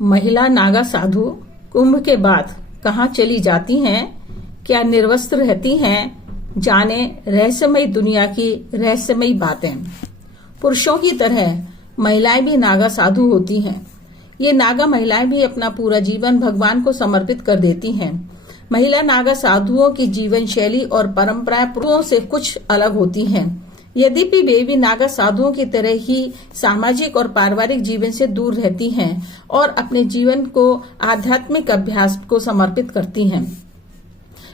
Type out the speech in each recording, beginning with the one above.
महिला नागा साधु कुंभ के बाद कहाँ चली जाती हैं, क्या निर्वस्त्र रहती हैं, जाने रहस्यमयी दुनिया की रहस्यमयी बातें। पुरुषों की तरह महिलाएं भी नागा साधु होती हैं। ये नागा महिलाएं भी अपना पूरा जीवन भगवान को समर्पित कर देती हैं। महिला नागा साधुओं की जीवन शैली और परंपराएं पुरुषों से कुछ अलग होती हैं। यद्यपि वे भी नागा साधुओं की तरह ही सामाजिक और पारिवारिक जीवन से दूर रहती हैं और अपने जीवन को आध्यात्मिक अभ्यास को समर्पित करती हैं।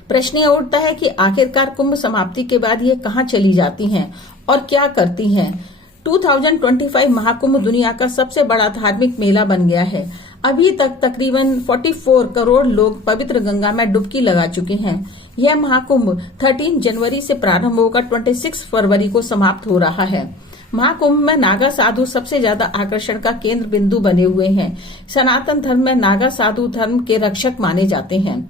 प्रश्न यह उठता है कि आखिरकार कुंभ समाप्ति के बाद ये कहाँ चली जाती हैं और क्या करती हैं। 2025 महाकुंभ दुनिया का सबसे बड़ा धार्मिक मेला बन गया है। अभी तक तकरीबन 44 करोड़ लोग पवित्र गंगा में डुबकी लगा चुके हैं। यह महाकुंभ 13 जनवरी से प्रारंभ होकर 26 फरवरी को समाप्त हो रहा है। महाकुंभ में नागा साधु सबसे ज्यादा आकर्षण का केंद्र बिंदु बने हुए हैं। सनातन धर्म में नागा साधु धर्म के रक्षक माने जाते हैं।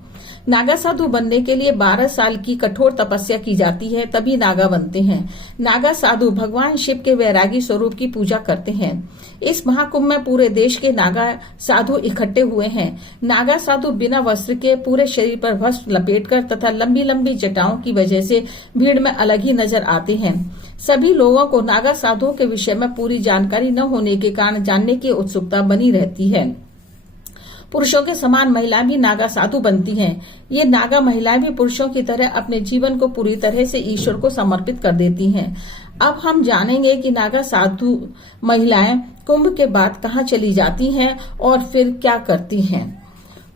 नागा साधु बनने के लिए 12 साल की कठोर तपस्या की जाती है, तभी नागा बनते हैं। नागा साधु भगवान शिव के वैरागी स्वरूप की पूजा करते हैं। इस महाकुंभ में पूरे देश के नागा साधु इकट्ठे हुए हैं। नागा साधु बिना वस्त्र के पूरे शरीर पर वस्त्र लपेटकर तथा लंबी लंबी जटाओं की वजह से भीड़ में अलग ही नजर आते हैं। सभी लोगों को नागा साधुओं के विषय में पूरी जानकारी न होने के कारण जानने की उत्सुकता बनी रहती है। पुरुषों के समान महिलाएं भी नागा साधु बनती हैं। ये नागा महिलाएं भी पुरुषों की तरह अपने जीवन को पूरी तरह से ईश्वर को समर्पित कर देती हैं। अब हम जानेंगे कि नागा साधु महिलाएं कुंभ के बाद कहाँ चली जाती हैं और फिर क्या करती हैं।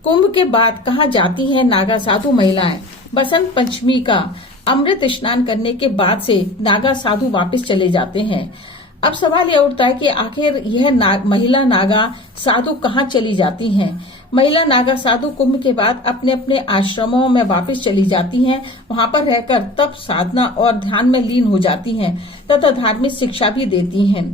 कुंभ के बाद कहाँ जाती हैं नागा साधु महिलाएं। बसंत पंचमी का अमृत स्नान करने के बाद से नागा साधु वापस चले जाते हैं। अब सवाल यह उठता है कि आखिर यह महिला नागा साधु कहाँ चली जाती हैं। महिला नागा साधु कुंभ के बाद अपने अपने आश्रमों में वापस चली जाती हैं। वहां पर रहकर तप साधना और ध्यान में लीन हो जाती हैं तथा धार्मिक शिक्षा भी देती हैं।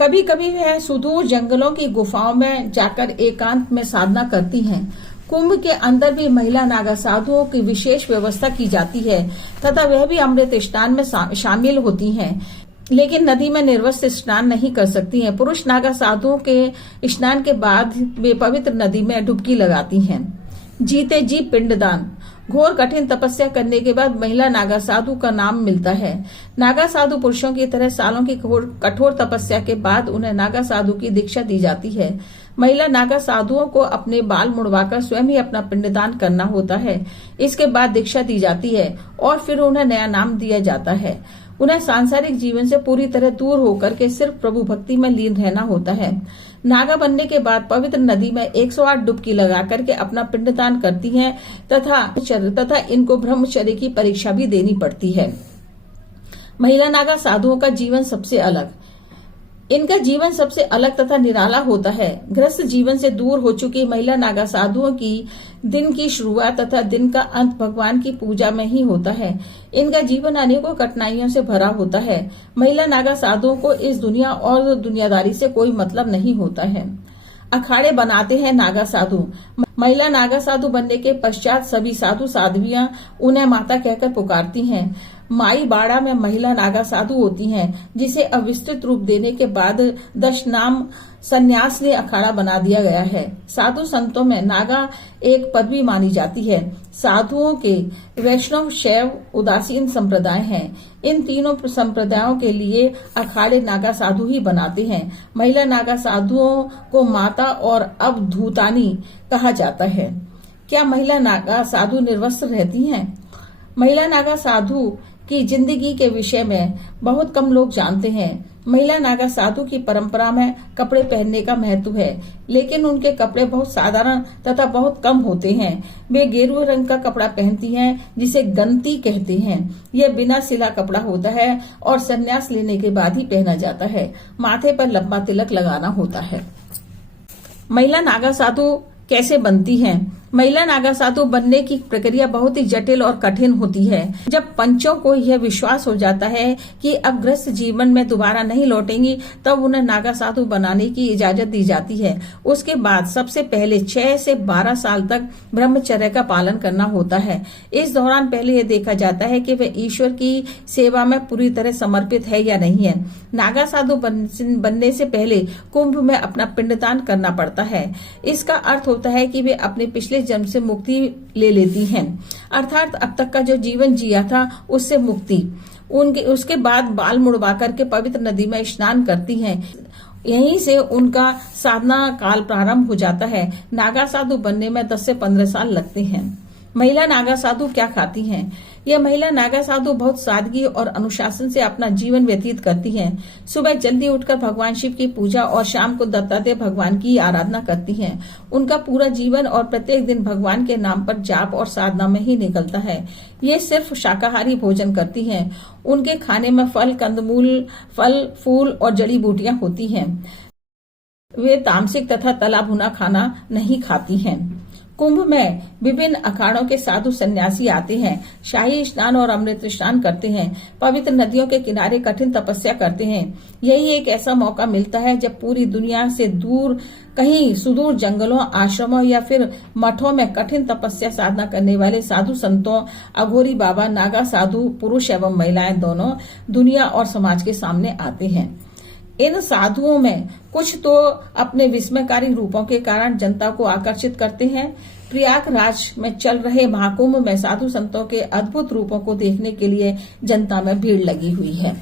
कभी कभी वह सुदूर जंगलों की गुफाओं में जाकर एकांत में साधना करती हैं। कुंभ के अंदर भी महिला नागा साधुओं की विशेष व्यवस्था की जाती है तथा वह भी अमृत स्नान में शामिल होती हैं, लेकिन नदी में निर्वस्त्र स्नान नहीं कर सकती हैं। पुरुष नागा साधुओं के स्नान के बाद वे पवित्र नदी में डुबकी लगाती हैं। जीते जी पिंडदान। घोर कठिन तपस्या करने के बाद महिला नागा साधु का नाम मिलता है। नागा साधु पुरुषों की तरह सालों की कठोर तपस्या के बाद उन्हें नागा साधु की दीक्षा दी जाती है। महिला नागा साधुओं को अपने बाल मुड़वाकर स्वयं ही अपना पिंडदान करना होता है। इसके बाद दीक्षा दी जाती है और फिर उन्हें नया नाम दिया जाता है। उन्हें सांसारिक जीवन से पूरी तरह दूर होकर के सिर्फ प्रभु भक्ति में लीन रहना होता है। नागा बनने के बाद पवित्र नदी में 108 डुबकी लगा करके अपना पिंडदान करती हैं तथा इनको ब्रह्मचर्य की परीक्षा भी देनी पड़ती है। महिला नागा साधुओं का जीवन सबसे अलग। इनका जीवन सबसे अलग तथा निराला होता है। गृहस्थ जीवन से दूर हो चुकी महिला नागा साधुओं की दिन की शुरुआत तथा दिन का अंत भगवान की पूजा में ही होता है। इनका जीवन अनेकों कठिनाइयों से भरा होता है। महिला नागा साधुओं को इस दुनिया और दुनियादारी से कोई मतलब नहीं होता है। अखाड़े बनाते हैं नागा साधु। महिला नागा साधु बनने के पश्चात सभी साधु साध्वियां उन्हें माता कहकर पुकारती हैं। माई बाड़ा में महिला नागा साधु होती हैं, जिसे अविस्तृत रूप देने के बाद दशनाम संन्यास ने अखाड़ा बना दिया गया है। साधु संतों में नागा एक पदवी मानी जाती है। साधुओं के वैष्णव, शैव, उदासीन संप्रदाय हैं। इन तीनों संप्रदायों के लिए अखाड़े नागा साधु ही बनाते हैं। महिला नागा साधुओं को माता और अवधूतानी कहा जाता है। क्या महिला नागा साधु निर्वस्त्र रहती हैं? महिला नागा साधु की जिंदगी के विषय में बहुत कम लोग जानते हैं। महिला नागा साधु की परंपरा में कपड़े पहनने का महत्व है, लेकिन उनके कपड़े बहुत साधारण तथा बहुत कम होते हैं। वे गेरुए रंग का कपड़ा पहनती हैं, जिसे गंती कहते हैं। यह बिना सिला कपड़ा होता है और संन्यास लेने के बाद ही पहना जाता है। माथे पर लंबा तिलक लगाना होता है। महिला नागा साधु कैसे बनती हैं? महिला नागा साधु बनने की प्रक्रिया बहुत ही जटिल और कठिन होती है। जब पंचों को यह विश्वास हो जाता है कि अब गृहस्थ जीवन में दोबारा नहीं लौटेंगी, तब उन्हें नागा साधु बनाने की इजाजत दी जाती है। उसके बाद सबसे पहले 6 से 12 साल तक ब्रह्मचर्य का पालन करना होता है। इस दौरान पहले यह देखा जाता है कि वे ईश्वर की सेवा में पूरी तरह समर्पित है या नहीं है। नागा साधु बनने से पहले कुंभ में अपना पिंडदान करना पड़ता है। इसका अर्थ होता है कि वे अपने पिछले जन्म से मुक्ति ले लेती हैं, अर्थात अब तक का जो जीवन जिया था उससे मुक्ति। उसके बाद बाल मुड़वा करके पवित्र नदी में स्नान करती हैं। यहीं से उनका साधना काल प्रारंभ हो जाता है। नागा साधु बनने में 10 से 15 साल लगते हैं। महिला नागा साधु क्या खाती हैं? यह महिला नागा साधु बहुत सादगी और अनुशासन से अपना जीवन व्यतीत करती हैं। सुबह जल्दी उठकर भगवान शिव की पूजा और शाम को दत्तात्रेय भगवान की आराधना करती हैं। उनका पूरा जीवन और प्रत्येक दिन भगवान के नाम पर जाप और साधना में ही निकलता है। ये सिर्फ शाकाहारी भोजन करती हैं। उनके खाने में फल, कंदमूल, फल, फूल और जड़ी बूटियां होती हैं। वे तामसिक तथा तला भुना खाना नहीं खाती हैं। कुंभ में विभिन्न अखाड़ों के साधु सन्यासी आते हैं, शाही स्नान और अमृत स्नान करते हैं, पवित्र नदियों के किनारे कठिन तपस्या करते हैं। यही एक ऐसा मौका मिलता है जब पूरी दुनिया से दूर कहीं सुदूर जंगलों, आश्रमों या फिर मठों में कठिन तपस्या साधना करने वाले साधु संतों, अघोरी बाबा, नागा साधु, पुरुष एवं महिलाएं दोनों दुनिया और समाज के सामने आते हैं। इन साधुओं में कुछ तो अपने विस्मयकारी रूपों के कारण जनता को आकर्षित करते हैं। प्रयागराज में चल रहे महाकुंभ में साधु संतों के अद्भुत रूपों को देखने के लिए जनता में भीड़ लगी हुई है।